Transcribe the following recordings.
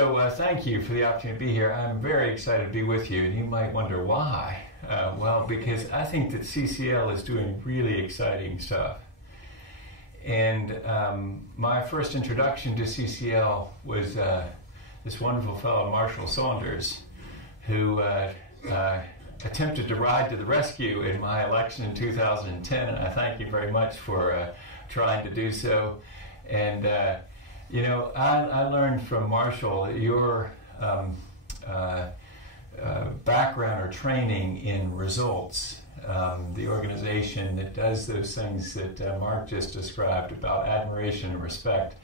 So thank you for the opportunity to be here. I'm very excited to be with you, and you might wonder why. Well, because I think that CCL is doing really exciting stuff. And my first introduction to CCL was this wonderful fellow, Marshall Saunders, who attempted to ride to the rescue in my election in 2010, and I thank you very much for trying to do so. And you know, I learned from Marshall that your background or training in Results, the organization that does those things that Mark just described about admiration and respect.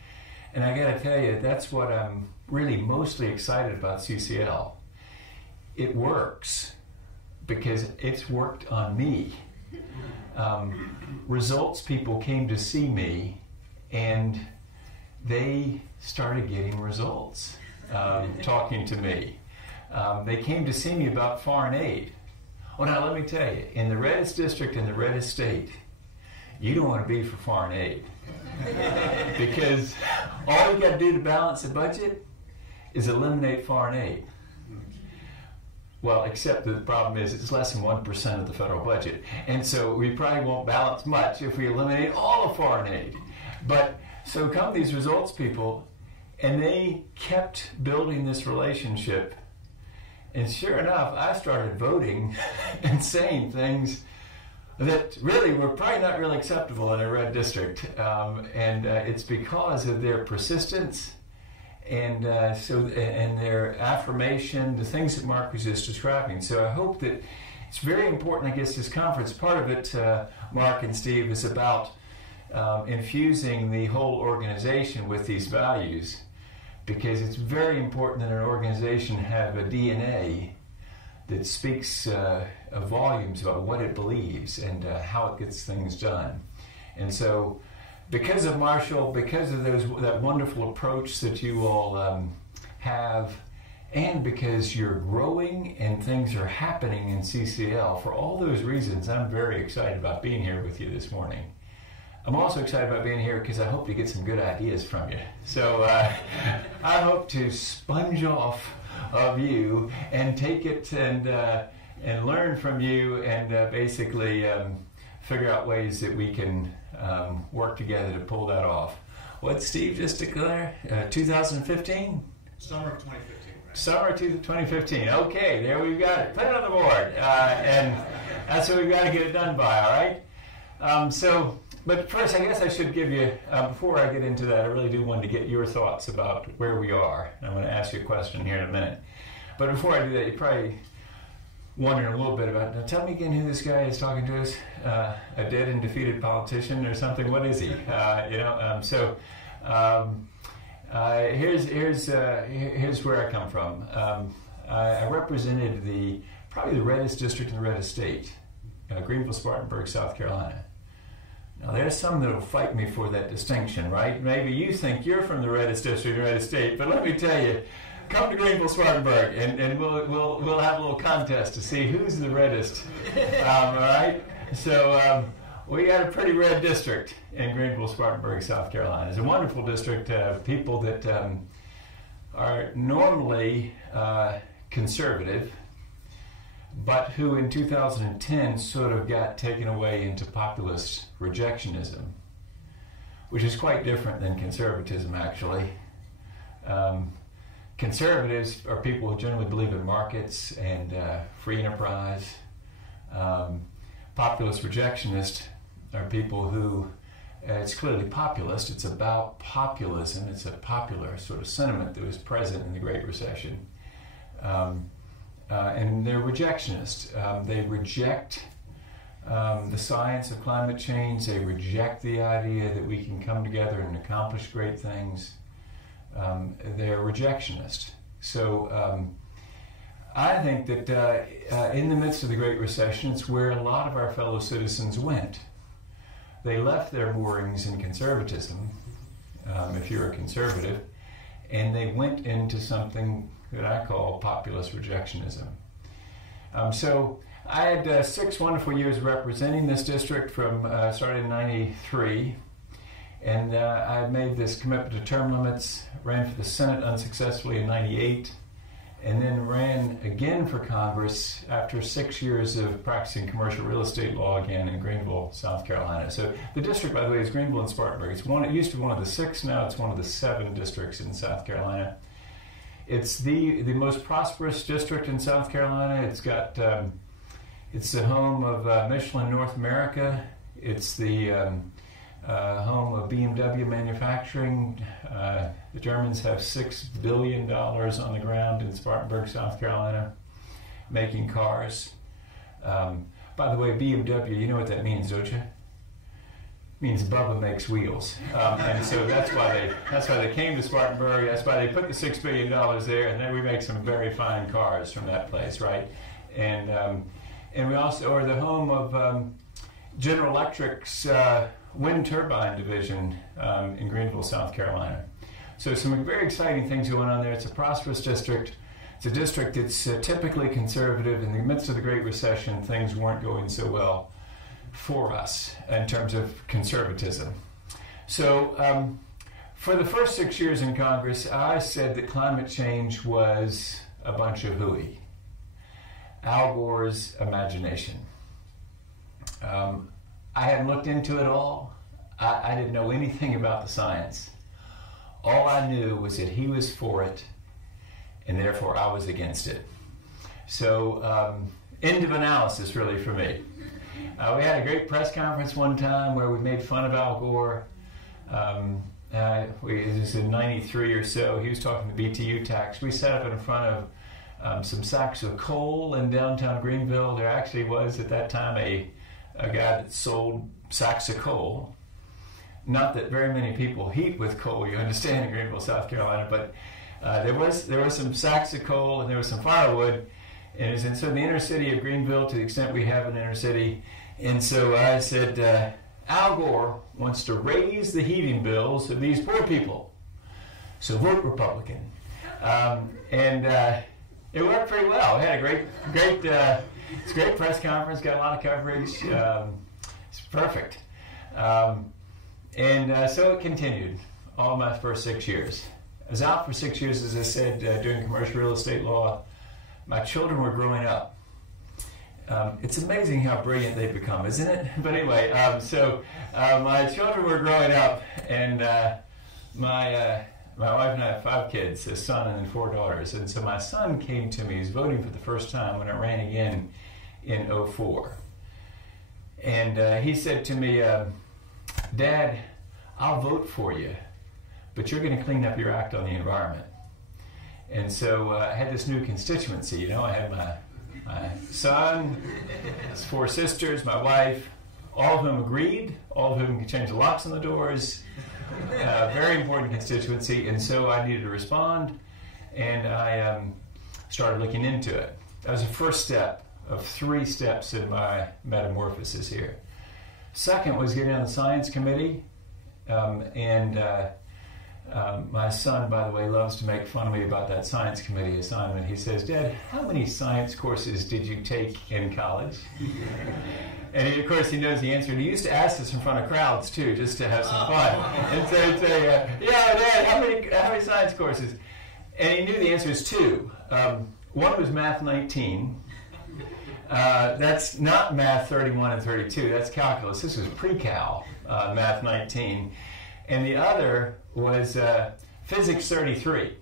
And I got to tell you, that's what I'm really mostly excited about CCL. It works because it's worked on me. Results people came to see me, and they started getting results talking to me. They came to see me about foreign aid. Well, now let me tell you, in the reddest district in the reddest state, you don't want to be for foreign aid. Because all you got to do to balance the budget is eliminate foreign aid. Well, except the problem is it's less than 1% of the federal budget. And so we probably won't balance much if we eliminate all of foreign aid. But so come these results people, and they kept building this relationship. And sure enough, I started voting and saying things that really were probably not really acceptable in a red district. And it's because of their persistence and their affirmation, the things that Mark was just describing. So I hope that it's very important, I guess, this conference, part of it, Mark and Steve, is about infusing the whole organization with these values, because it's very important that an organization have a DNA that speaks volumes about what it believes and how it gets things done. And so because of Marshall, because of that wonderful approach that you all have, and because you're growing and things are happening in CCL, for all those reasons, I'm very excited about being here with you this morning. I'm also excited about being here because I hope to get some good ideas from you. So I hope to sponge off of you and take it and learn from you and basically figure out ways that we can work together to pull that off. What Steve just declared? 2015? Summer of 2015. Right? Summer of 2015. Okay, there we've got it. Put it on the board. And that's what we've got to get it done by, all right? But first, I guess I should give you, before I get into that, I really do want to get your thoughts about where we are. I'm going to ask you a question here in a minute. But before I do that, you're probably wondering a little bit about, now tell me again who this guy is talking to us. A dead and defeated politician or something? What is he? Here's where I come from. I represented probably the reddest district in the reddest state, Greenville-Spartanburg, South Carolina. Now, there's some that will fight me for that distinction, right? Maybe you think you're from the reddest district, the reddest state, but let me tell you, come to Greenville-Spartanburg, and we'll have a little contest to see who's the reddest. All right? So we got a pretty red district in Greenville-Spartanburg, South Carolina. It's a wonderful district of people that are normally conservative, but who in 2010 sort of got taken away into populist rejectionism, which is quite different than conservatism, actually. Conservatives are people who generally believe in markets and free enterprise. Populist rejectionists are people who, it's clearly populist, it's about populism, it's a popular sort of sentiment that was present in the Great Recession. And they're rejectionists. They reject the science of climate change. They reject the idea that we can come together and accomplish great things. They're rejectionist. So I think that in the midst of the Great Recession, it's where a lot of our fellow citizens went. They left their moorings in conservatism, if you're a conservative, and they went into something that I call populist rejectionism. So I had 6 wonderful years representing this district from started in '93, And I made this commitment to term limits, ran for the Senate unsuccessfully in '98, and then ran again for Congress after 6 years of practicing commercial real estate law again in Greenville, South Carolina. So the district, by the way, is Greenville and Spartanburg. It used to be one of the 6, now it's one of the 7 districts in South Carolina. It's the most prosperous district in South Carolina. It's got it's the home of Michelin North America. It's the home of BMW manufacturing. The Germans have $6 billion on the ground in Spartanburg, South Carolina, making cars. By the way, BMW, you know what that means, don't you? It means Bubba makes wheels. And so that's why they came to Spartanburg. That's why they put the $6 billion there, and then we make some very fine cars from that place, right? And we also are the home of General Electric's wind turbine division in Greenville, South Carolina. So some very exciting things going on there. It's a prosperous district. It's a district that's typically conservative. In the midst of the Great Recession, things weren't going so well for us in terms of conservatism. So for the first 6 years in Congress, I said that climate change was a bunch of hooey. Al Gore's imagination. I hadn't looked into it all. I didn't know anything about the science. All I knew was that he was for it, and therefore I was against it. So, end of analysis, really, for me. We had a great press conference one time where we made fun of Al Gore. It was in '93 or so. He was talking the BTU tax. We sat up in front of some sacks of coal in downtown Greenville. There actually was, at that time, a guy that sold sacks of coal. Not that very many people heat with coal, you understand, in Greenville, South Carolina, but there was some sacks of coal and there was some firewood, and it was in the inner city of Greenville, to the extent we have an inner city. And so I said, Al Gore wants to raise the heating bills of these poor people, so vote Republican. It worked pretty well. We had a great press conference, got a lot of coverage. It's perfect. So it continued all my first 6 years. I was out for 6 years, as I said, doing commercial real estate law. My children were growing up. It's amazing how brilliant they've become, isn't it? But anyway, my children were growing up, and my wife and I have 5 kids, a son and then 4 daughters. And so my son came to me. He was voting for the first time when I ran again in '04. And he said to me, Dad, I'll vote for you, but you're going to clean up your act on the environment. And so I had this new constituency. You know, I had my son, his 4 sisters, my wife. All of them agreed. All of them could change the locks on the doors. Very important constituency. And so I needed to respond, and I started looking into it. That was the first step of 3 steps in my metamorphosis here. Second was getting on the science committee, my son, by the way, loves to make fun of me about that science committee assignment. He says, Dad, how many science courses did you take in college? And of course he knows the answer. And he used to ask this in front of crowds too, just to have some fun. And so he'd say, yeah, Dad, how many science courses? And he knew the answer is 2. One was Math 19. That's not Math 31 and 32. That's calculus. This was pre-cal, Math 19. And the other was Physics 33.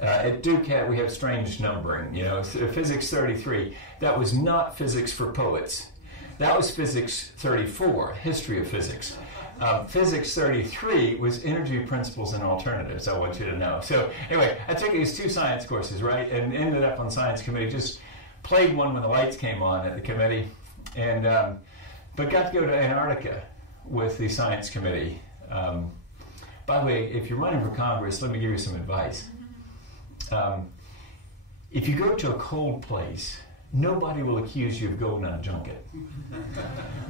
At Duke, we have strange numbering, you know. So Physics 33. That was not physics for poets. That was Physics 34, History of Physics. Physics 33 was Energy Principles and Alternatives, I want you to know. So anyway, I took these 2 science courses, right, and ended up on science committee. Just played one when the lights came on at the committee, and but got to go to Antarctica with the science committee. By the way, if you're running for Congress, let me give you some advice. If you go to a cold place, nobody will accuse you of going on a junket.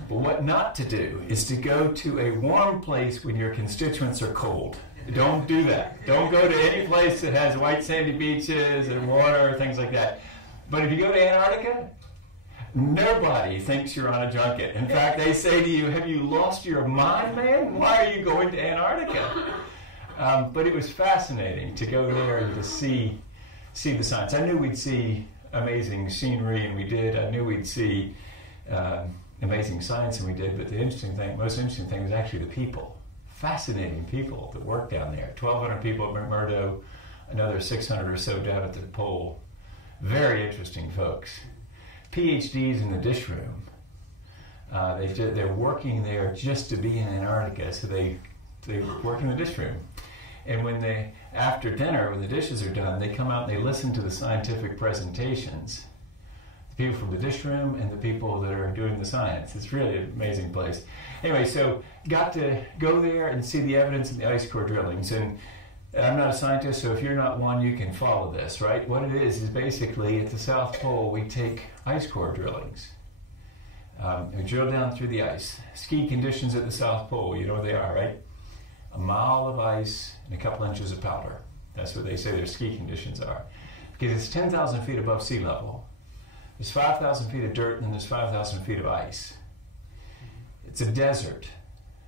But what not to do is to go to a warm place when your constituents are cold. Don't do that. Don't go to any place that has white sandy beaches and water or things like that. But if you go to Antarctica, Nobody thinks you're on a junket. In fact, they say to you, have you lost your mind, man? Why are you going to Antarctica? But it was fascinating to go there and to see the science. I knew we'd see amazing scenery, and we did. I knew we'd see amazing science, and we did. But the most interesting thing was actually the people. Fascinating people that work down there. 1,200 people at McMurdo, another 600 or so down at the pole. Very interesting folks. PhDs in the dish room. They're working there just to be in Antarctica, so they work in the dish room. And after dinner, when the dishes are done, they come out and they listen to the scientific presentations. The people from the dish room and the people that are doing the science. It's really an amazing place. Anyway, so got to go there and see the evidence in the ice core drillings. And I'm not a scientist, so if you're not one, you can follow this, right? What it is basically at the South Pole, we take ice core drillings. We drill down through the ice. Ski conditions at the South Pole, you know what they are, right? A mile of ice and a couple inches of powder. That's what they say their ski conditions are. Because it's 10,000 feet above sea level. There's 5,000 feet of dirt and then there's 5,000 feet of ice. It's a desert.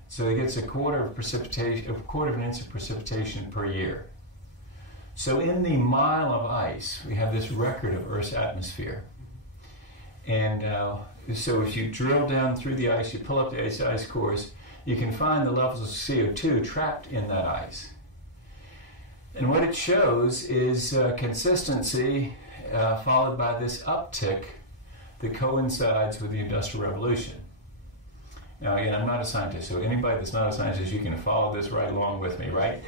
So it gets a quarter of an inch of precipitation per year. So in the mile of ice, we have this record of Earth's atmosphere. And so if you drill down through the ice, you pull up the ice cores, you can find the levels of CO2 trapped in that ice. And what it shows is consistency followed by this uptick that coincides with the Industrial Revolution. Now, again, I'm not a scientist, so anybody that's not a scientist, you can follow this right along with me, right?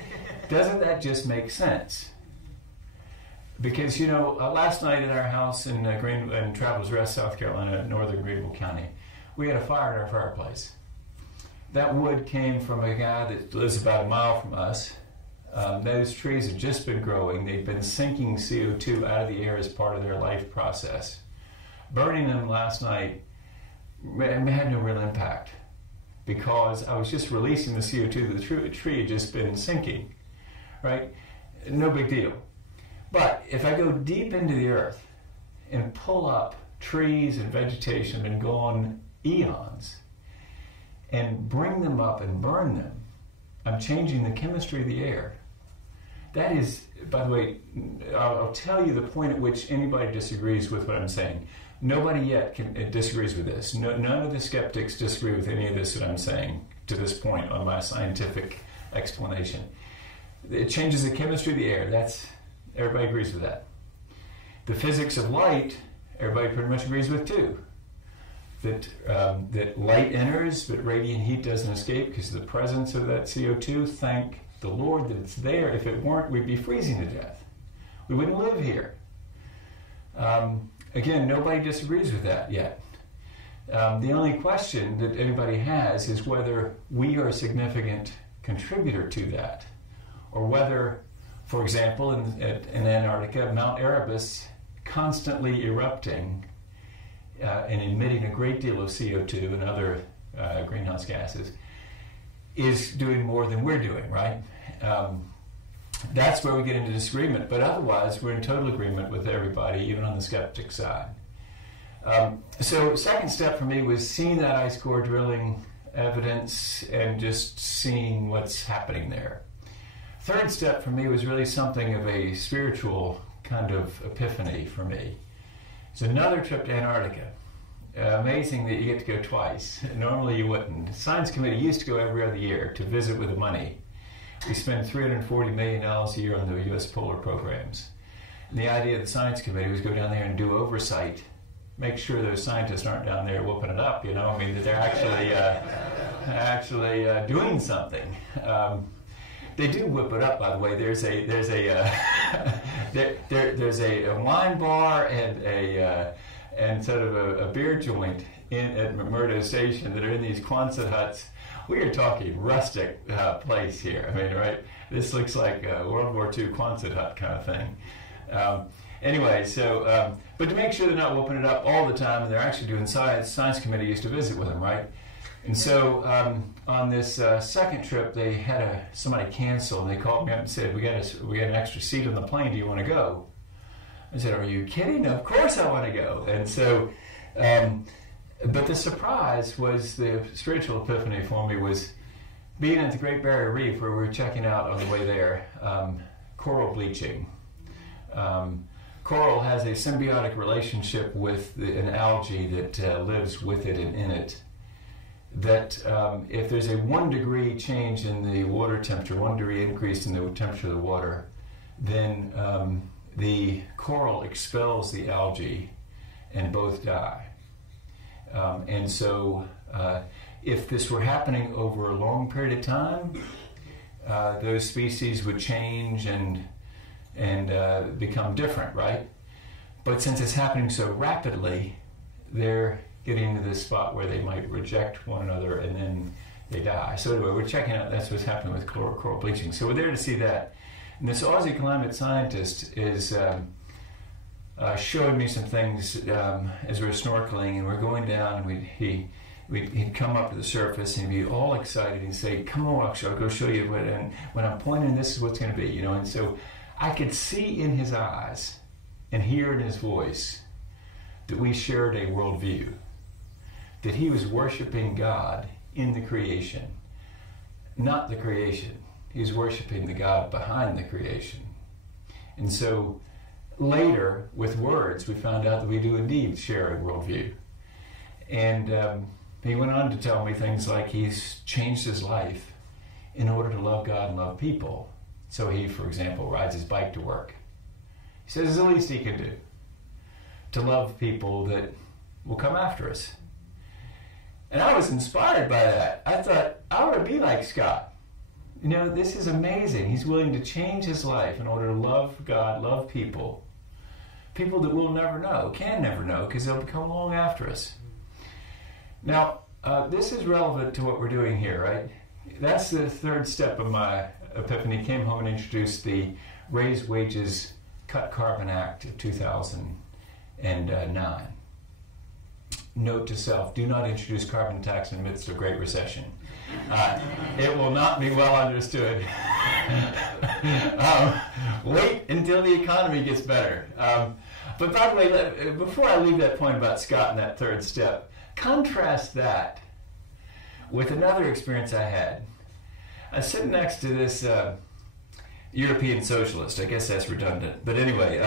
Doesn't that just make sense? Because, you know, last night in our house in Travelers Rest, South Carolina, northern Greenville County, we had a fire in our fireplace. That wood came from a guy that lives about a mile from us. Those trees have just been growing. They've been sinking CO2 out of the air as part of their life process. Burning them last night had no real impact because I was just releasing the CO2 that the tree had just been sinking, right? No big deal. But if I go deep into the earth and pull up trees and vegetation that have been gone eons and bring them up and burn them, I'm changing the chemistry of the air. That is, by the way, I'll tell you the point at which anybody disagrees with what I'm saying. Nobody yet disagrees with this. None of the skeptics disagree with any of this that I'm saying to this point on my scientific explanation. It changes the chemistry of the air. Everybody agrees with that. The physics of light, everybody pretty much agrees with too. That light enters, but radiant heat doesn't escape because of the presence of that CO2. Thank the Lord that it's there. If it weren't, we'd be freezing to death. We wouldn't live here. Again, nobody disagrees with that yet. The only question that anybody has is whether we are a significant contributor to that, or whether, for example, in Antarctica, Mount Erebus constantly erupting and emitting a great deal of CO2 and other greenhouse gases is doing more than we're doing, right? That's where we get into disagreement, but otherwise we're in total agreement with everybody, even on the skeptic side. So second step for me was seeing that ice core drilling evidence and just seeing what's happening there. Third step for me was really something of a spiritual kind of epiphany for me. It's another trip to Antarctica. Amazing that you get to go twice. Normally you wouldn't. The Science Committee used to go every other year to visit with the money. We spend $340 million a year on the U.S. polar programs. And the idea of the Science Committee was go down there and do oversight, make sure those scientists aren't down there whooping it up, you know, I mean, that they're actually doing something. They do whip it up, by the way. There's a wine bar and sort of a beer joint at McMurdo Station that are in these Quonset huts. We are talking rustic place here. I mean, right? This looks like a World War II Quonset hut kind of thing. Anyway, so but to make sure they're not whooping it up all the time, and they're actually doing science. Science Committee used to visit with them, right? And so on this second trip, they had somebody cancel, and they called me up and said, "We got an extra seat on the plane. Do you want to go?" I said, "Are you kidding? Of course I want to go." And so But the surprise was, the spiritual epiphany for me was being at the Great Barrier Reef, where we were checking out on the way there, coral bleaching. Coral has a symbiotic relationship with an algae that lives with it and in it. That if there's a 1 degree change in the water temperature, 1 degree increase in the temperature of the water, then the coral expels the algae and both die. And so if this were happening over a long period of time, those species would change and become different, right? But since it's happening so rapidly, they're getting to this spot where they might reject one another and then they die. So anyway, we're checking out, that's what's happening with coral bleaching. So we're there to see that. And this Aussie climate scientist is showing me some things as we're snorkeling, and we're going down, and he'd come up to the surface and he'd be all excited and say, "Come on, I'll go show you what," and when I'm pointing, this is what's going to be, and so I could see in his eyes and hear in his voice that we shared a worldview, that he was worshiping God in the creation, not the creation. He was worshiping the God behind the creation. And so later, with words, we found out that we do indeed share a worldview. And he went on to tell me things like he's changed his life in order to love God and love people. So he, for example, rides his bike to work. He says it's the least he can do to love people that will come after us. And I was inspired by that. I thought, I want to be like Scott. This is amazing. He's willing to change his life in order to love God, love people. People that we'll never know, can never know, because they'll come along after us. Now, this is relevant to what we're doing here, right? That's the third step of my epiphany. Came home and introduced the Raise Wages, Cut Carbon Act of 2009. Note to self, do not introduce carbon tax in the midst of Great Recession. It will not be well understood. Wait until the economy gets better. But by the way, before I leave that point about Scott and that third step, contrast that with another experience I had. I was sitting next to this European socialist. I guess that's redundant. But anyway,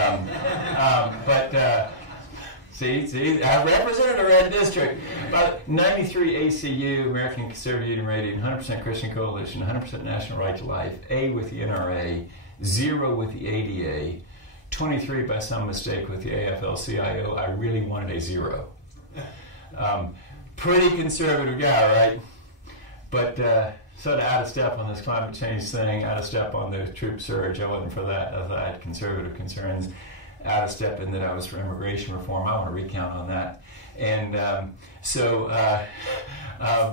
see, I represented a red district. About 93 ACU, American Conservative Union rating, 100% Christian Coalition, 100% National Right to Life, A with the NRA, 0 with the ADA, 23 by some mistake with the AFL-CIO. I really wanted a 0. Pretty conservative guy, right? But sort of out of step on this climate change thing, out of step on the troop surge. I wasn't for that. I had conservative concerns. Out of step in that I was for immigration reform. I want to recount on that. And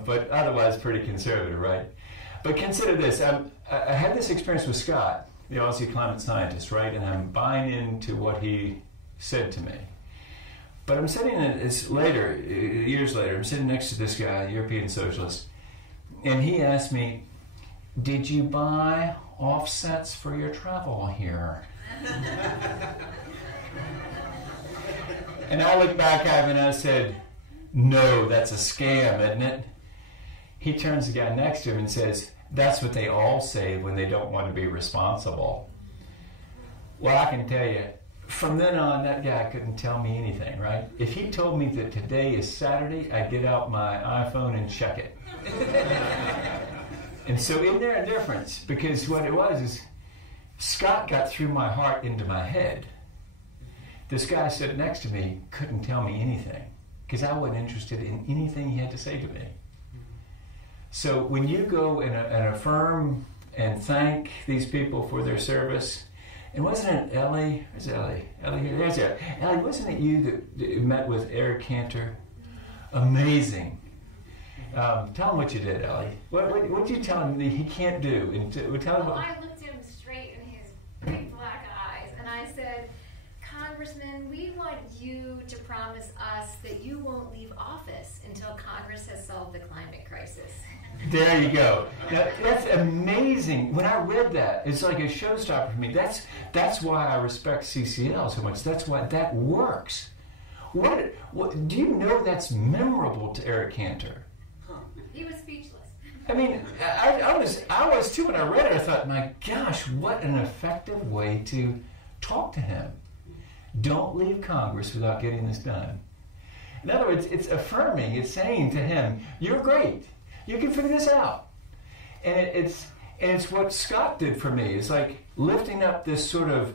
but otherwise pretty conservative, right? But consider this. I had this experience with Scott, the Aussie climate scientist, right? And I'm buying into what he said to me. But I'm sitting years later, I'm sitting next to this guy, European socialist, and he asked me, "Did you buy offsets for your travel here?" And I looked back at him and I said, "No, that's a scam, isn't it?" He turns to the guy next to him and says, "That's what they all say when they don't want to be responsible." Well, I can tell you, from then on, that guy couldn't tell me anything, right? If he told me that today is Saturday, I'd get out my iPhone and check it. And so isn't there a difference? Because what it was is, Scott got through my heart into my head. This guy sitting next to me couldn't tell me anything because I wasn't interested in anything he had to say to me. So when you go and affirm and thank these people for their service, and wasn't it Ellie? Where's Ellie? Ellie here. There's Ellie. Ellie, wasn't it you that met with Eric Cantor? Amazing. Tell him what you did, Ellie. What did you tell him that he can't do? And tell him what. I looked him straight in his big black eyes, and I said, "Congressman, we want you to promise us that you won't leave office until Congress has solved the climate crisis." There you go. That's amazing. When I read that, it's like a showstopper for me. That's why I respect CCL so much. That's why that works. What do you know that's memorable to Eric Cantor? He was speechless. I mean, I was too when I read it. I thought, my gosh, what an effective way to talk to him. Don't leave Congress without getting this done. In other words, it's affirming. It's saying to him, "You're great. You can figure this out." And it's what Scott did for me. It's like lifting up this sort of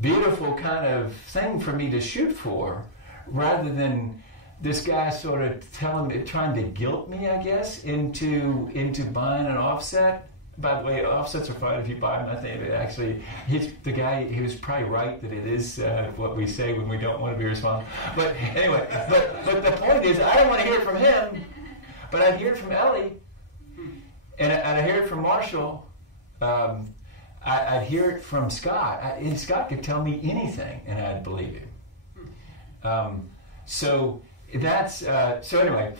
beautiful kind of thing for me to shoot for, rather than this guy sort of trying to guilt me, I guess, into buying an offset. By the way, offsets are fine if you buy them. I think that actually, the guy, he was probably right that it is what we say when we don't want to be responsible. But anyway, but the point is, I don't want to hear it from him, but I hear it from Ellie, and I hear it from Marshall. I'd hear it from Scott. And Scott could tell me anything, and I'd believe him. So that's so anyway.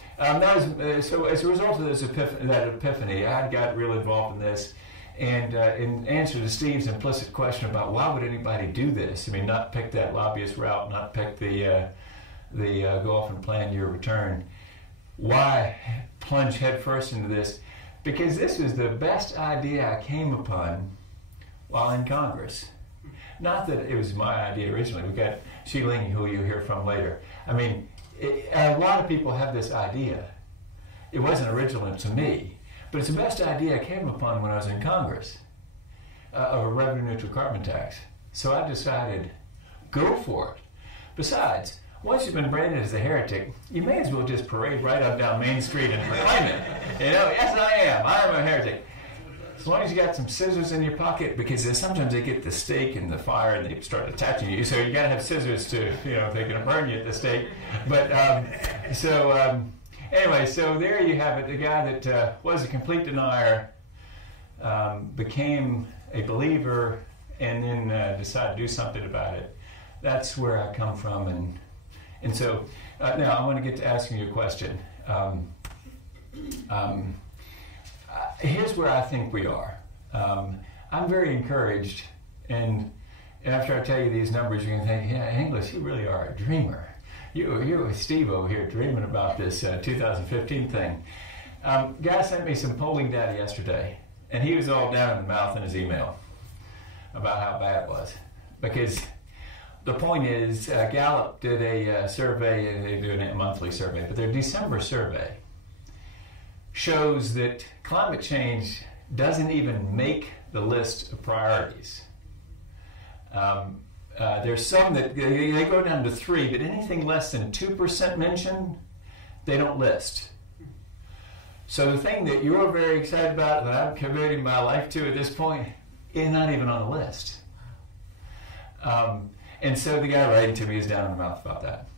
So as a result of that epiphany, I got real involved in this, and in answer to Steve's implicit question about why would anybody do this? I mean, not pick that lobbyist route, not pick the go off and plan your return. Why plunge headfirst into this? Because this was the best idea I came upon while in Congress. Not that it was my idea originally. We got Sheeling, who you'll hear from later. I mean, a lot of people have this idea. It wasn't original to me, but it's the best idea I came upon when I was in Congress of a revenue-neutral carbon tax. So I decided, go for it. Besides, once you've been branded as a heretic, you may as well just parade right up down Main Street and proclaim it. You know, yes, I am a heretic. As long as you got some scissors in your pocket, because sometimes they get the stake in the fire and they start attaching you. So you got to have scissors to, you know, they're going to burn you at the stake. But anyway, so there you have it. The guy that was a complete denier became a believer and then decided to do something about it. That's where I come from. And so now I want to get to asking you a question. Here's where I think we are. I'm very encouraged, and after I tell you these numbers, you're going to think, yeah, Inglis, you really are a dreamer. You're with Steve over here dreaming about this 2015 thing. Guy sent me some polling data yesterday, and he was all down in the mouth in his email about how bad it was. Because the point is, Gallup did a survey, and they do a monthly survey, but their December survey shows that climate change doesn't even make the list of priorities. There's some that they go down to 3, but anything less than 2% mention, they don't list. So the thing that you're very excited about, that I'm committing my life to at this point, is not even on the list. And so the guy writing to me is down in the mouth about that.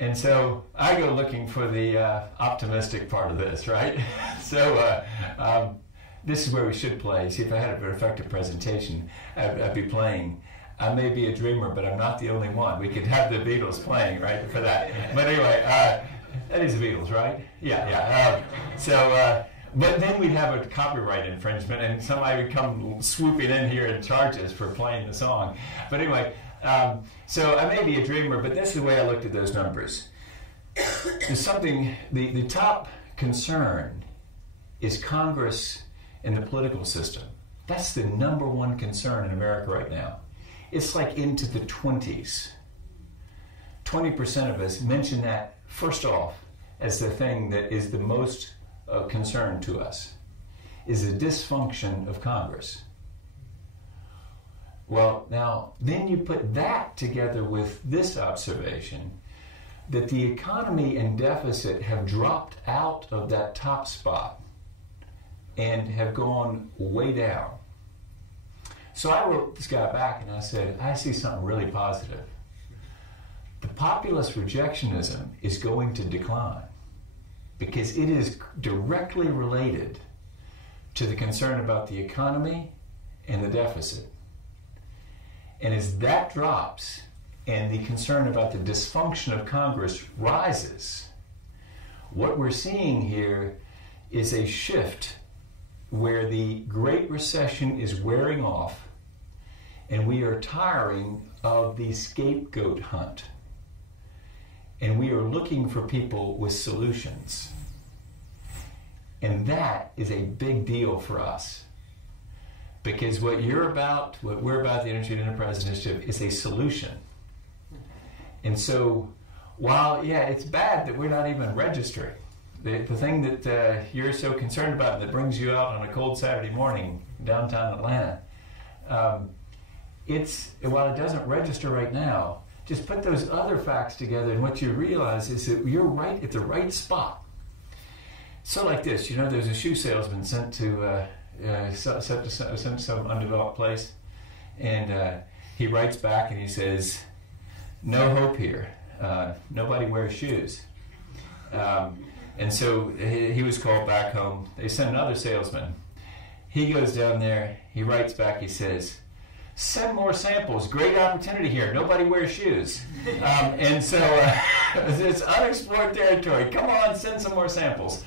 And so I go looking for the optimistic part of this, right? So this is where we should play. See, if I had an effective presentation, I'd be playing. I may be a dreamer, but I'm not the only one. We could have the Beatles playing, right, for that. But anyway, that is the Beatles, right? Yeah. But then we'd have a copyright infringement, and somebody would come swooping in here and charge us for playing the song. But anyway, so I may be a dreamer, but this is the way I looked at those numbers. There's something, the top concern is Congress and the political system. That's the number one concern in America right now. It's like into the 20s. 20% of us mention that first off as the thing that is the most concern to us, is the dysfunction of Congress. Well, now, then you put that together with this observation that the economy and deficit have dropped out of that top spot and have gone way down. So I wrote this guy back and I said, I see something really positive. The populist rejectionism is going to decline because it is directly related to the concern about the economy and the deficit. And as that drops and the concern about the dysfunction of Congress rises, what we're seeing here is a shift where the Great Recession is wearing off and we are tiring of the scapegoat hunt. and we are looking for people with solutions. And that is a big deal for us. Because what we're about, the Energy Enterprise Initiative, is a solution. And so, while, yeah, it's bad that we're not even registering, the thing that you're so concerned about that brings you out on a cold Saturday morning downtown Atlanta, while it doesn't register right now, just put those other facts together, and what you realize is that you're right at the right spot. So like this, there's a shoe salesman sent to some undeveloped place, and he writes back and he says, "No hope here. Nobody wears shoes." And so he was called back home. They sent another salesman. He goes down there, he writes back, he says, "Send more samples. Great opportunity here. Nobody wears shoes." And so it's unexplored territory. Come on, send some more samples.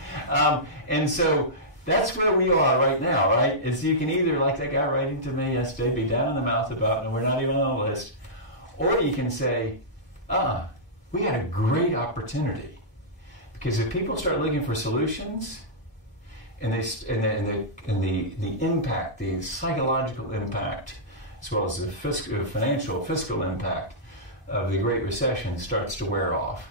And so that's where we are right now, right? Is you can either, like that guy writing to me yesterday, be down in the mouth about, and we're not even on the list, or you can say, we had a great opportunity. Because if people start looking for solutions, and the impact, the psychological impact, as well as the fiscal impact of the Great Recession starts to wear off,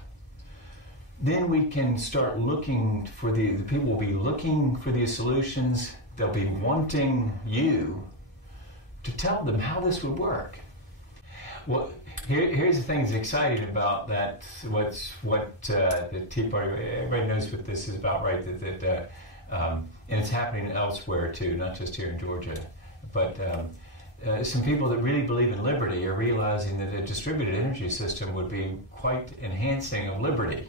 then we can start looking for the people will be looking for these solutions. They'll be wanting you to tell them how this would work. Well, here's the thing that's exciting about that. What the Tea Party, everybody knows what this is about, right? And it's happening elsewhere too, not just here in Georgia. But some people that really believe in liberty are realizing that a distributed energy system would be quite enhancing of liberty.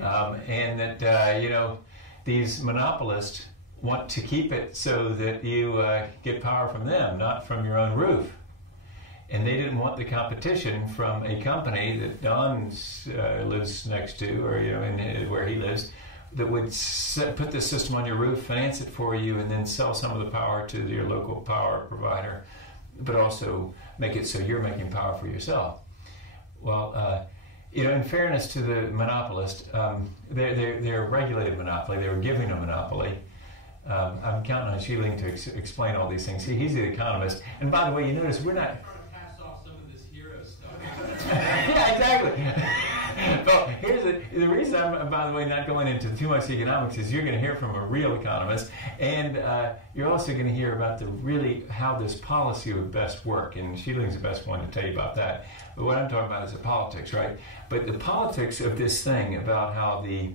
And that, these monopolists want to keep it so that you get power from them, not from your own roof. And they didn't want the competition from a company that Don lives next to, or where he lives, that would put this system on your roof, finance it for you, and then sell some of the power to your local power provider, but also make it so you're making power for yourself. Well, in fairness to the monopolist, they're a regulated monopoly. They were giving a monopoly. I'm counting on Sheeling to explain all these things. He's the economist. And by the way, you notice we're not... Yeah, exactly. Well, here's the reason I'm, by the way, not going into too much economics is you're going to hear from a real economist, and you're also going to hear about how this policy would best work, and Sheeling's the best one to tell you about that. But what I'm talking about is the politics, right? But the politics of this thing about how the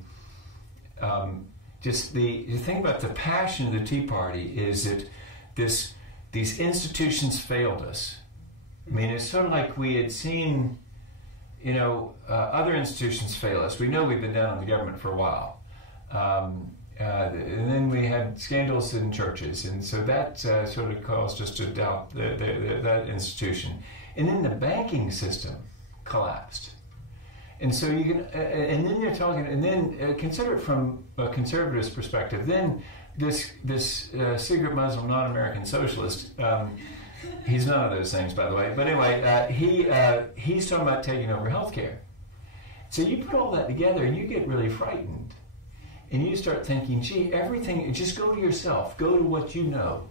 thing about the passion of the Tea Party is that these institutions failed us. I mean, it's sort of like we had seen, other institutions fail us. We know we've been down on the government for a while. And then we had scandals in churches, and so that sort of caused us to doubt that institution. And then the banking system collapsed. And so you can, and then you're talking, and then consider it from a conservativist perspective. Then this secret Muslim non-American socialist, he's none of those things, by the way. But anyway, he's talking about taking over healthcare. So you put all that together, and you get really frightened, and you start thinking, "Gee, everything. Just go to yourself. Go to what you know.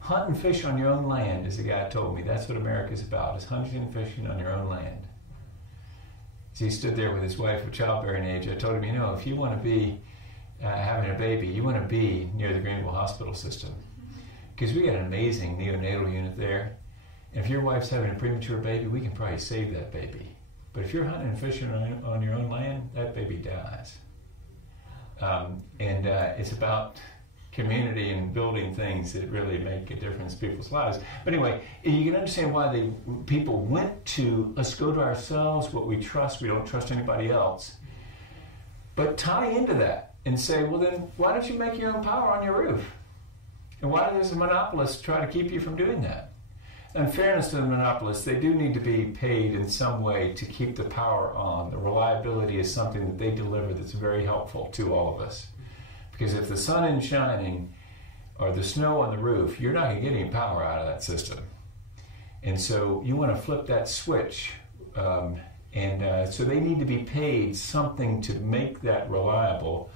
Hunt and fish on your own land," as the guy told me. That's what America's about: is hunting and fishing on your own land. So he stood there with his wife of childbearing age. I told him, if you want to be having a baby, you want to be near the Greenville Hospital system. Because we got an amazing neonatal unit there. And if your wife's having a premature baby, we can probably save that baby. But if you're hunting and fishing on your own land, that baby dies. And it's about community and building things that really make a difference in people's lives. But anyway, you can understand why people went to, let's go to ourselves, what we trust, we don't trust anybody else. But tie into that and say, well then, why don't you make your own power on your roof? And why does a monopolist try to keep you from doing that? In fairness to the monopolists, they do need to be paid in some way to keep the power on. The reliability is something that they deliver that's very helpful to all of us. Because if the sun isn't shining or the snow on the roof, you're not going to get any power out of that system. And so you want to flip that switch And so they need to be paid something to make that reliable.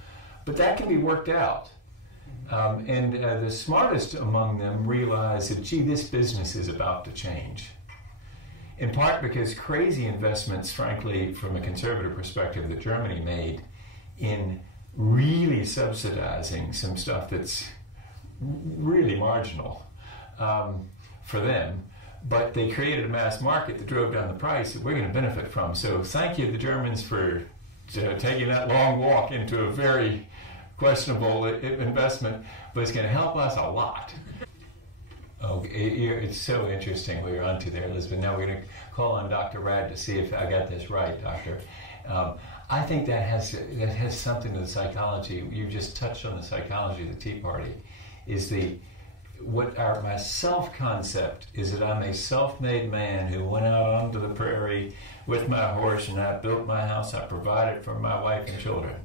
But that can be worked out. And the smartest among them realize that, gee, this business is about to change. In part because crazy investments, frankly, from a conservative perspective, that Germany made in really subsidizing some stuff that's really marginal for them. But they created a mass market that drove down the price that we're going to benefit from. So thank you, the Germans, for taking that long walk into a very questionable investment, but it's going to help us a lot. Oh, it's so interesting what you're onto there, Elizabeth. Now we're going to call on Dr. Rad to see if I got this right, Doctor. I think that has something to the psychology. You just touched on the psychology of the Tea Party. My self-concept is that I'm a self-made man who went out onto the prairie with my horse, and I built my house. I provided for my wife and children.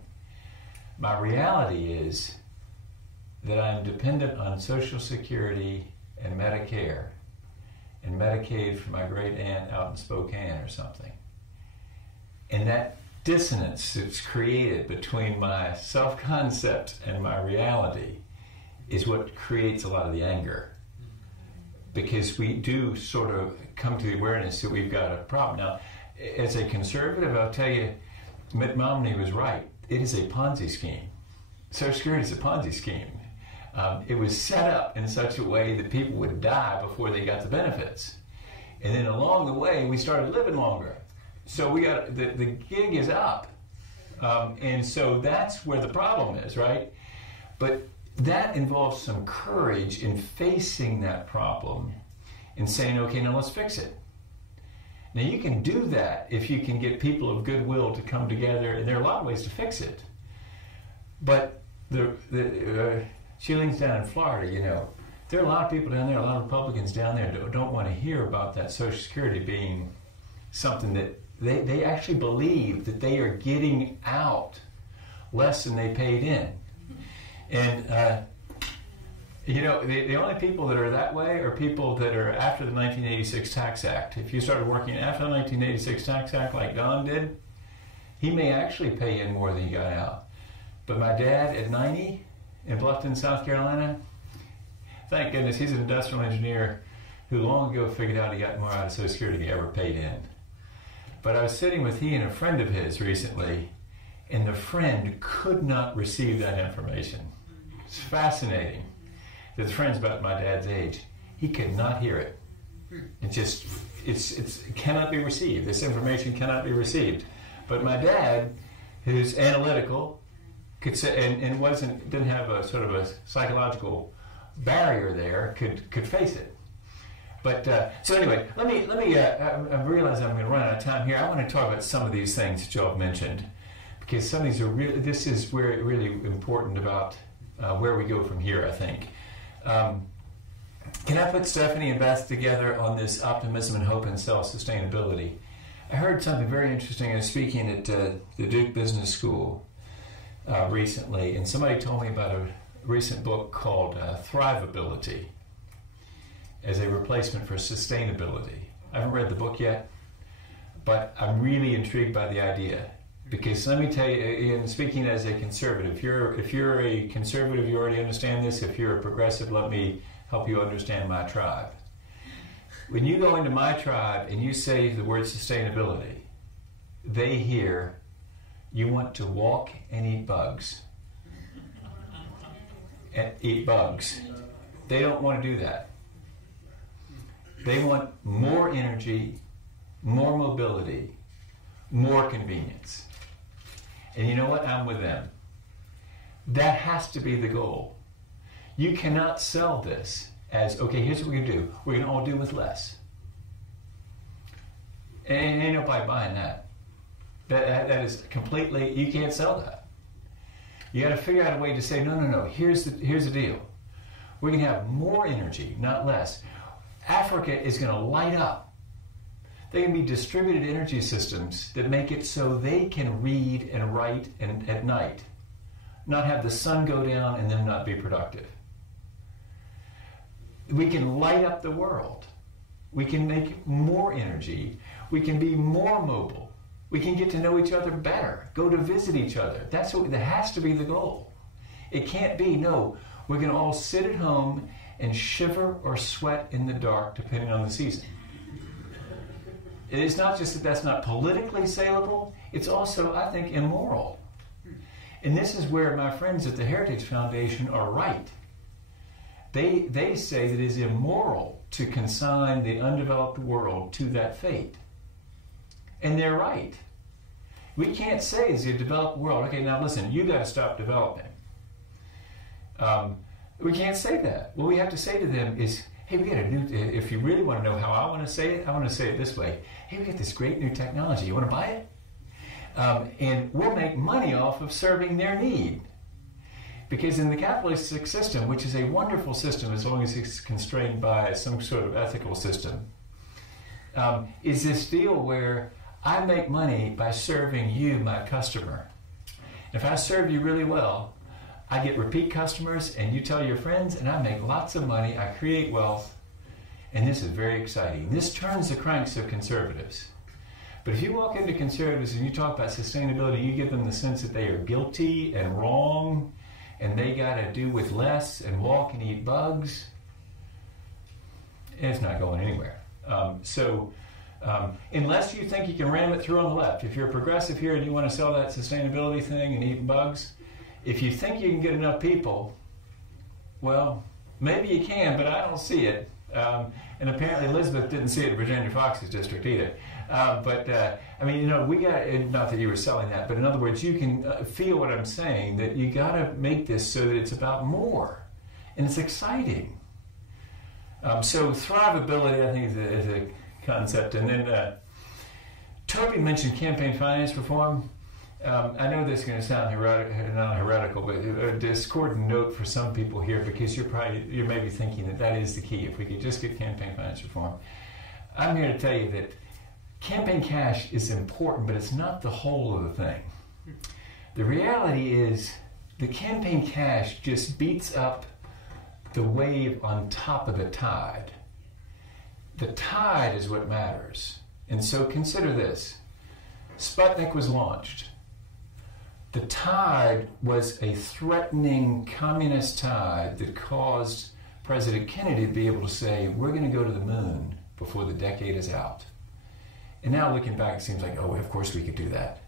My reality is that I'm dependent on Social Security and Medicare and Medicaid for my great aunt out in Spokane or something. And that dissonance that's created between my self-concept and my reality is what creates a lot of the anger. Because we do sort of come to the awareness that we've got a problem. Now, as a conservative, I'll tell you, Mitt Romney was right. It is a Ponzi scheme. Social Security is a Ponzi scheme. It was set up in such a way that people would die before they got the benefits. And then along the way, we started living longer. So we got the gig is up. And so that's where the problem is, right? But that involves some courage in facing that problem and saying, okay, now let's fix it. Now you can do that if you can get people of goodwill to come together, and there are a lot of ways to fix it. But Shillings down in Florida, there are a lot of people down there, a lot of Republicans down there don't want to hear about that Social Security being something that they actually believe that they are getting out less than they paid in. And the only people that are that way are people that are after the 1986 Tax Act. If you started working after the 1986 Tax Act like Don did, he may actually pay in more than he got out. But my dad at 90 in Bluffton, South Carolina, thank goodness he's an industrial engineer who long ago figured out he got more out of Social Security than he ever paid in. But I was sitting with he and a friend of his recently, and the friend could not receive that information. It's fascinating. The friend's about my dad's age. He could not hear it. It cannot be received. This information cannot be received. But my dad, who's analytical, could say, and didn't have a sort of a psychological barrier there, could face it. But so anyway, let me. I realize I'm going to run out of time here. I want to talk about some of these things that you all have mentioned, because some of these are really. This is where really important about where we go from here, I think. Can I put Stephanie and Beth together on this optimism and hope and self-sustainability? I heard something very interesting. I was speaking at the Duke Business School recently, and somebody told me about a recent book called Thrivability as a replacement for sustainability. I haven't read the book yet, but I'm really intrigued by the idea. Because let me tell you, again, speaking as a conservative, if you're a conservative, you already understand this. If you're a progressive, let me help you understand my tribe. When you go into my tribe and you say the word sustainability, they hear you want to walk and eat bugs. And eat bugs. They don't want to do that. They want more energy, more mobility, more convenience. And you know what? I'm with them. That has to be the goal. You cannot sell this as, okay, here's what we're going to do. We're going to all do with less. And ain't nobody buying that. That is completely, you can't sell that. You got to figure out a way to say, no, here's the deal. We're going to have more energy, not less. Africa is going to light up. They can be distributed energy systems that make it so they can read and write at night, not have the sun go down and them not be productive. We can light up the world. We can make more energy. We can be more mobile. We can get to know each other better, go to visit each other. That has to be the goal. It can't be, no, we're going to all sit at home and shiver or sweat in the dark, depending on the season. It's not just that that's not politically saleable, it's also, I think, immoral. And this is where my friends at the Heritage Foundation are right. They say that it is immoral to consign the undeveloped world to that fate. And they're right. We can't say as a developed world, okay, now listen, you got to stop developing. We can't say that. What we have to say to them is, hey, we got a new, if you really want to know how I want to say it, I want to say it this way. Hey, we got this great new technology. You want to buy it? And we'll make money off of serving their need. Because in the capitalistic system, which is a wonderful system as long as it's constrained by some sort of ethical system, is this deal where I make money by serving you, my customer. If I serve you really well, I get repeat customers, and you tell your friends, and I make lots of money, I create wealth, and this is very exciting. This turns the cranks of conservatives. But if you walk into conservatives and you talk about sustainability, you give them the sense that they are guilty and wrong, and they got to do with less and walk and eat bugs, it's not going anywhere. Unless you think you can ram it through on the left, if you're a progressive here and you want to sell that sustainability thing and eating bugs, if you think you can get enough people, well, maybe you can, but I don't see it. And apparently Elizabeth didn't see it in Virginia Fox's district either. I mean, you know, we got, not that you were selling that, but in other words, you can feel what I'm saying, that you got to make this so that it's about more. And it's exciting. So thrivability, I think, is a concept. And then Toby mentioned campaign finance reform. I know this is going to sound not heretical, but a discordant note for some people here, because you're maybe thinking that that is the key. If we could just get campaign finance reform, I'm here to tell you that campaign cash is important, but it's not the whole of the thing. The reality is the campaign cash just beats up the wave on top of the tide. The tide is what matters. And so consider this. Sputnik was launched. The tide was a threatening communist tide that caused President Kennedy to be able to say, we're going to go to the moon before the decade is out. And now looking back, it seems like, oh, of course we could do that.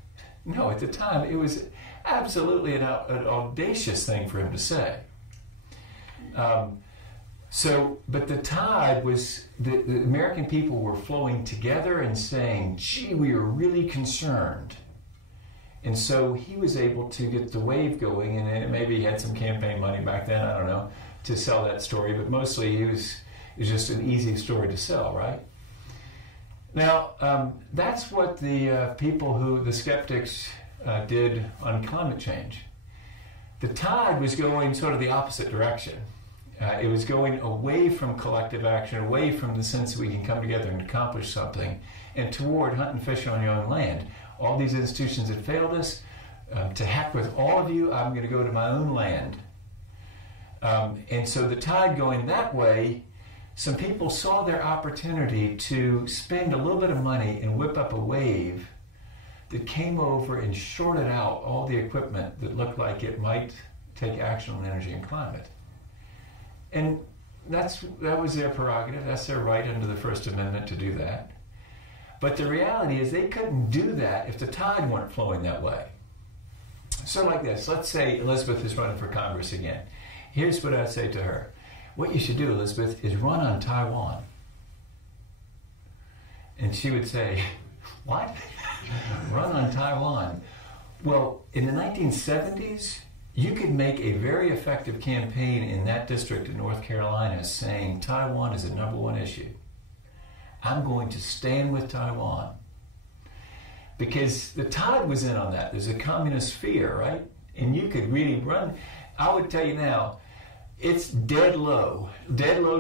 No, at the time, it was absolutely an audacious thing for him to say. But the tide was, the American people were flowing together and saying, gee, we are really concerned. And so he was able to get the wave going, and maybe he had some campaign money back then, I don't know, to sell that story, but mostly it was just an easy story to sell, right? Now, that's what the skeptics did on climate change. The tide was going sort of the opposite direction. It was going away from collective action, away from the sense that we can come together and accomplish something, and toward hunt and fish on your own land. All these institutions had failed us. To heck with all of you, I'm going to go to my own land. And so the tide going that way, some people saw their opportunity to spend a little bit of money and whip up a wave that came over and shorted out all the equipment that looked like it might take action on energy and climate. And that was their prerogative. That's their right under the First Amendment to do that. But the reality is they couldn't do that if the tide weren't flowing that way. So like this, let's say Elizabeth is running for Congress again. Here's what I say to her. What you should do, Elizabeth, is run on Taiwan. And she would say, what? Run on Taiwan. Well, in the 1970s, you could make a very effective campaign in that district in North Carolina saying Taiwan is the #1 issue. I'm going to stand with Taiwan. Because the tide was in on that. There's a communist fear, right? And you could really run. I would tell you now, it's dead low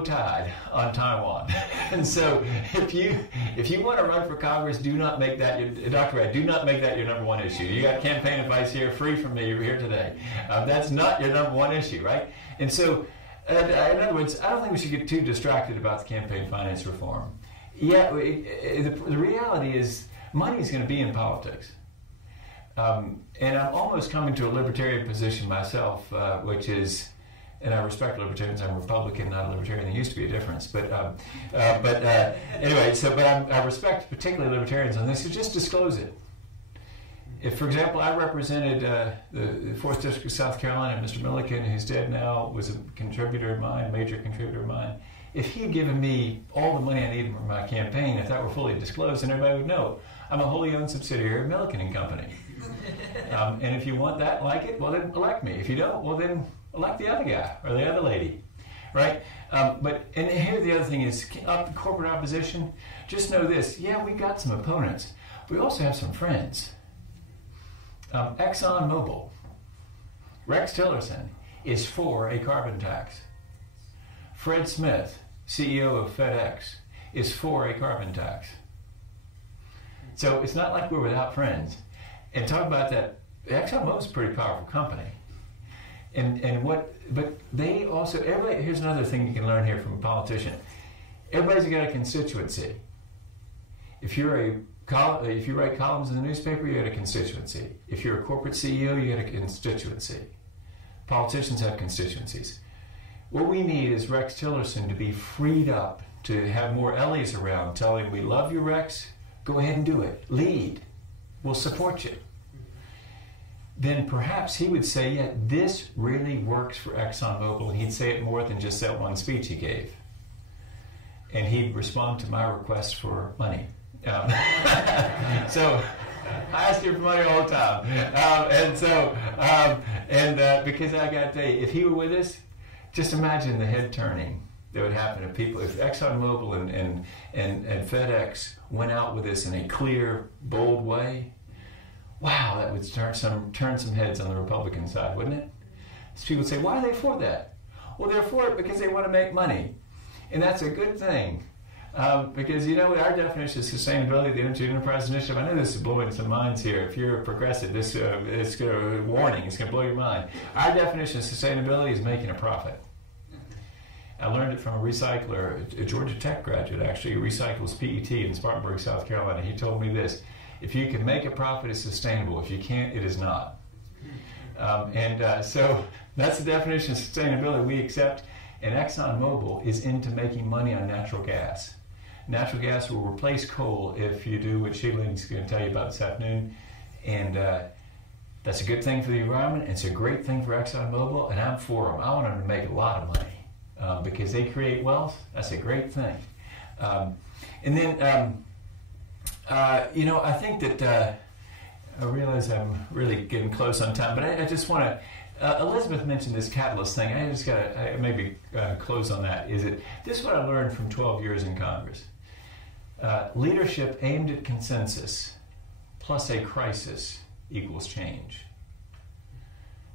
tide on Taiwan. And so if you want to run for Congress, do not make that your, Dr. Ray, do not make that your #1 issue. You got campaign advice here, free from me, you're here today. That's not your #1 issue, right? And so, in other words, I don't think we should get too distracted about the campaign finance reform. Yeah, the reality is money is going to be in politics. And I'm almost coming to a libertarian position myself, which is, and I respect libertarians. I'm Republican, not a libertarian. There used to be a difference, but anyway. I respect particularly libertarians on this. So just disclose it. If, for example, I represented the 4th District of South Carolina, Mr. Milliken, who's dead now, was a contributor of mine, major contributor of mine. If he had given me all the money I needed for my campaign, if that were fully disclosed, then everybody would know I'm a wholly owned subsidiary of Milliken and Company. And if you want that, like it, well then elect me. If you don't, well then elect the other guy or the other lady, right? And here the other thing is, corporate opposition, just know this, yeah, we got some opponents. We also have some friends. ExxonMobil, Rex Tillerson, is for a carbon tax. Fred Smith, CEO of FedEx, is for a carbon tax. So it's not like we're without friends. And talk about that, ExxonMobil is a pretty powerful company. But they also, everybody, here's another thing you can learn here from a politician. Everybody's got a constituency. If you write columns in the newspaper, you got a constituency. If you're a corporate CEO, you got a constituency. Politicians have constituencies. What we need is Rex Tillerson to be freed up, to have more Ellies around, telling, we love you, Rex, go ahead and do it. Lead. We'll support you. Then perhaps he would say, yeah, this really works for ExxonMobil, and he'd say it more than just that one speech he gave. And he'd respond to my request for money. So I ask you for money all the time. Because I got to tell you, if he were with us, just imagine the head turning that would happen if ExxonMobil and FedEx went out with this in a clear, bold way. Wow, that would turn some heads on the Republican side, wouldn't it? So people would say, why are they for that? Well, they're for it because they want to make money. And that's a good thing. Because, you know, our definition of sustainability, the Energy Enterprise Initiative, I know this is blowing some minds here. If you're a progressive, this is a warning. It's going to blow your mind. Our definition of sustainability is making a profit. I learned it from a recycler, a Georgia Tech graduate, actually, who recycles PET in Spartanburg, South Carolina. He told me this: if you can make a profit, it's sustainable. If you can't, it is not. So that's the definition of sustainability we accept. And ExxonMobil is into making money on natural gas. Natural gas will replace coal if you do what Sheiling's going to tell you about this afternoon. And that's a good thing for the environment. It's a great thing for ExxonMobil, and I'm for them. I want them to make a lot of money because they create wealth. That's a great thing. You know, I think that I realize I'm really getting close on time, but I just want to. Elizabeth mentioned this catalyst thing. I just got to maybe close on that. This is what I learned from 12 years in Congress. Leadership aimed at consensus plus a crisis equals change.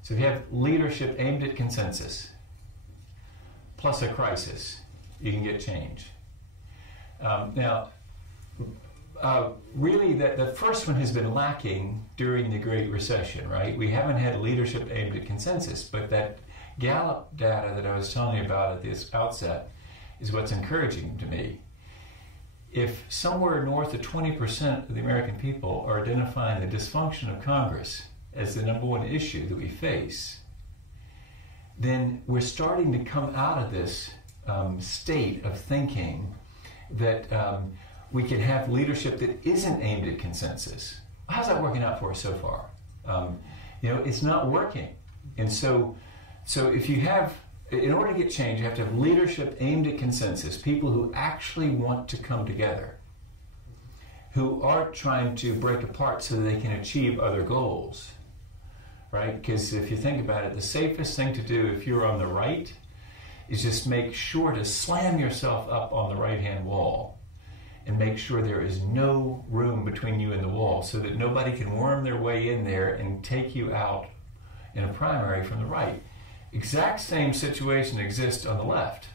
So if you have leadership aimed at consensus plus a crisis, you can get change. Really, the first one has been lacking during the Great Recession, right? We haven't had leadership aimed at consensus, but that Gallup data that I was telling you about at this outset is what's encouraging to me. If somewhere north of 20% of the American people are identifying the dysfunction of Congress as the number one issue that we face, then we're starting to come out of this state of thinking that we can have leadership that isn't aimed at consensus. How's that working out for us so far? You know, it's not working. And so if you have, in order to get change, you have to have leadership aimed at consensus, people who actually want to come together, who aren't trying to break apart so that they can achieve other goals, right? Because if you think about it, the safest thing to do if you're on the right is just make sure to slam yourself up on the right-hand wall and make sure there is no room between you and the wall so that nobody can worm their way in there and take you out in a primary from the right. Exact same situation exists on the left.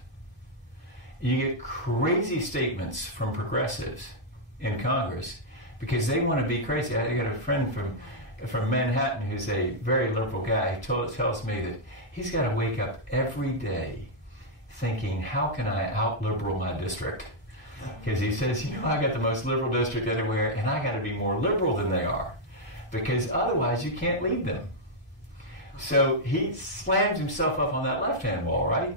You get crazy statements from progressives in Congress because they want to be crazy. I got a friend from Manhattan who's a very liberal guy. He tells me that he's got to wake up every day thinking, how can I out-liberal my district? Because he says, you know, I got the most liberal district anywhere, and I got to be more liberal than they are, because otherwise you can't lead them. So he slams himself up on that left-hand wall, right?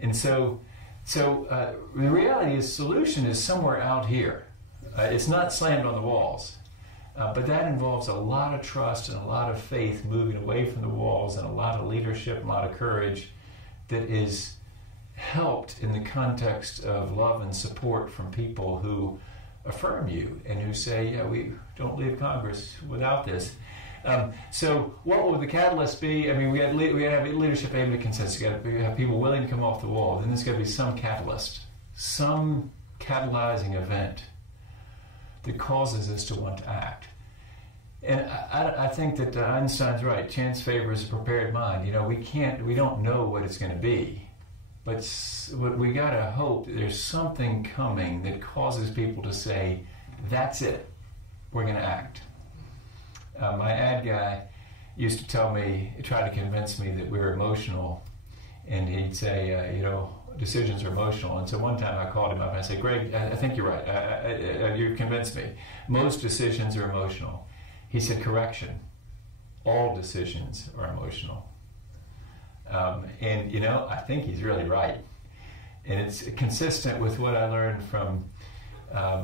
And so the reality is, solution is somewhere out here. It's not slammed on the walls. But that involves a lot of trust and a lot of faith moving away from the walls, and a lot of leadership and a lot of courage that is helped in the context of love and support from people who affirm you and who say, yeah, we don't leave Congress without this. So what will the catalyst be? I mean, we got to have leadership able to consensus. We got to have people willing to come off the wall. Then there's got to be some catalyst, some catalyzing event that causes us to want to act. And I think that Einstein's right. Chance favors a prepared mind. You know, we don't know what it's going to be, but we got to hope that there's something coming that causes people to say, that's it, we're going to act. My ad guy used to tell me, try to convince me that we were emotional, and he'd say, you know, decisions are emotional. And so one time I called him up and I said, Greg, I think you're right. You convinced me. Most decisions are emotional. He said, correction. All decisions are emotional. And, you know, I think he's really right. And it's consistent with what I learned from a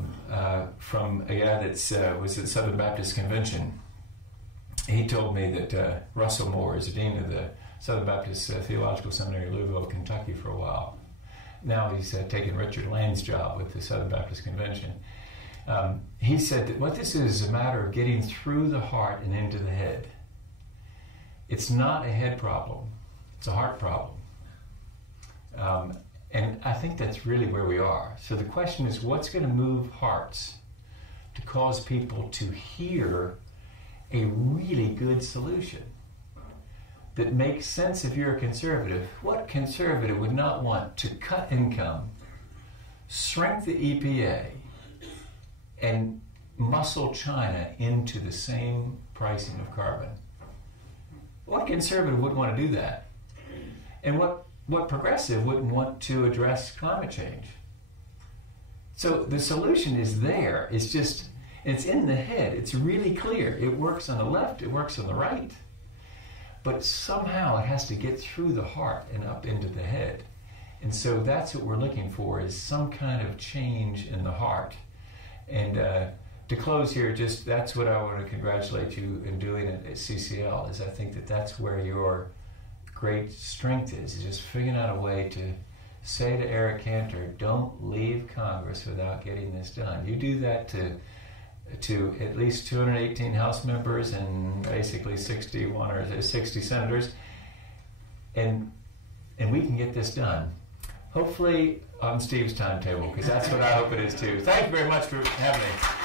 guy that was at the Southern Baptist Convention. He told me that Russell Moore is the dean of the Southern Baptist Theological Seminary, Louisville, Kentucky, for a while. Now he's taken Richard Lane's job with the Southern Baptist Convention. He said that what this is a matter of getting through the heart and into the head. It's not a head problem. It's a heart problem. And I think that's really where we are. So the question is, what's going to move hearts to cause people to hear a really good solution that makes sense if you're a conservative? What conservative would not want to cut income, shrink the EPA, and muscle China into the same pricing of carbon? What conservative wouldn't want to do that? And what progressive wouldn't want to address climate change? So the solution is there. It's just, it's in the head. It's really clear. It works on the left. It works on the right. But somehow it has to get through the heart and up into the head. And so that's what we're looking for, is some kind of change in the heart. And to close here, just that's what I want to congratulate you in doing at CCL, is I think that that's where your great strength is just figuring out a way to say to Eric Cantor, don't leave Congress without getting this done. You do that to at least 218 House members and basically 61 or 60 senators, and we can get this done. Hopefully on Steve's timetable, because that's what I hope it is too. Thank you very much for having me.